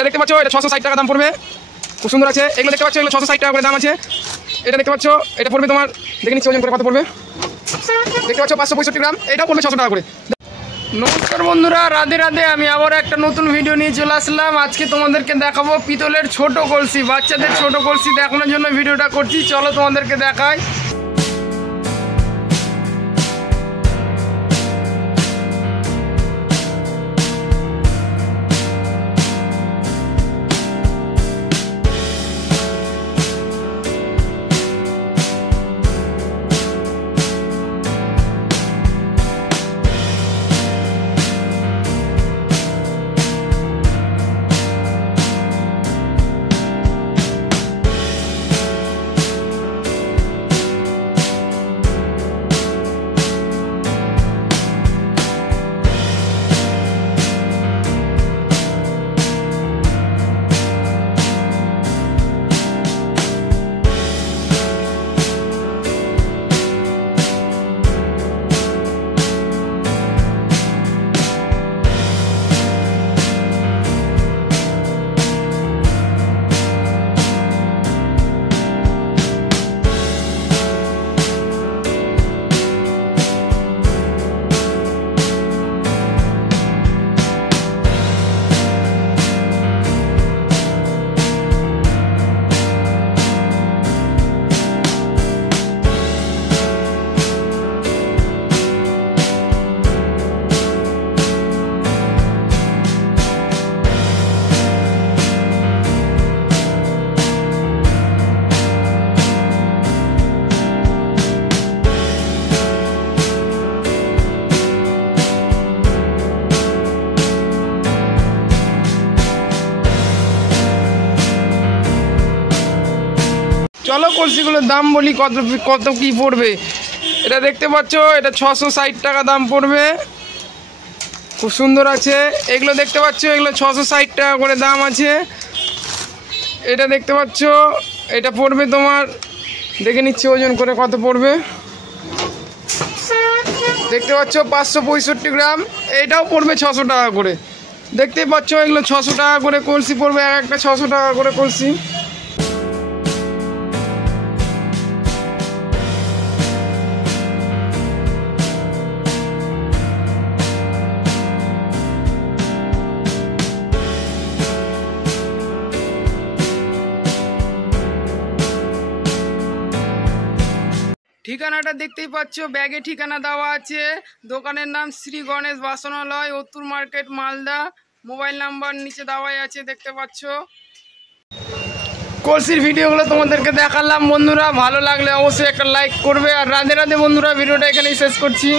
এটা দেখতে পাচ্ছ, এটা 660 টাকা দাম পড়বে, খুব সুন্দর আছে। এগুলো দেখতে পাচ্ছ, এগুলো 660 টাকা করে দাম আছে। এটা দেখতে পাচ্ছ, এটা পড়বে তোমার, দেখে নিচ্ছি ওজন করে কত পড়বে। দেখতে পাচ্ছ 565 গ্রাম, এটাও পড়বে 600 টাকা করে। নমস্কার বন্ধুরা, রাধে রাধে। আমি আবার একটা নতুন ভিডিও নিয়ে চলে আসলাম। আজকে তোমাদেরকে দেখাবো পিতলের ছোট কলসি, বাচ্চাদের ছোট কলসি দেখানোর জন্য ভিডিওটা করছি। চলো তোমাদেরকে দেখাই। চলো কলসিগুলোর দাম বলি, কত কত কী পড়বে। এটা দেখতে পাচ্ছ, এটা 660 টাকা দাম পড়বে, খুব সুন্দর আছে। এগুলো দেখতে পাচ্ছ, এগুলো 660 টাকা করে দাম আছে। এটা দেখতে পাচ্ছ, এটা পড়বে তোমার, দেখে নিচ্ছি ওজন করে কত পড়বে। দেখতে পাচ্ছ 565 গ্রাম, এটাও পড়বে 600 টাকা করে। দেখতে পাচ্ছ, এগুলো 600 টাকা করে কলসি পড়বে, এক একটা 600 টাকা করে কলসি। ঠিকানাটা দেখতেই পাচ্ছ, ব্যাগে ঠিকানা দেওয়া আছে। দোকানের নাম শ্রী গণেশ বাসনালয়, উত্তর মার্কেট, মালদা। মোবাইল নাম্বার নিচে দেওয়াই আছে, দেখতে পাচ্ছ। কলসির ভিডিওগুলো তোমাদেরকে দেখালাম বন্ধুরা। ভালো লাগলে অবশ্যই একটা লাইক করবে। আর রাধে রাধে বন্ধুরা, ভিডিওটা এখানেই শেষ করছি।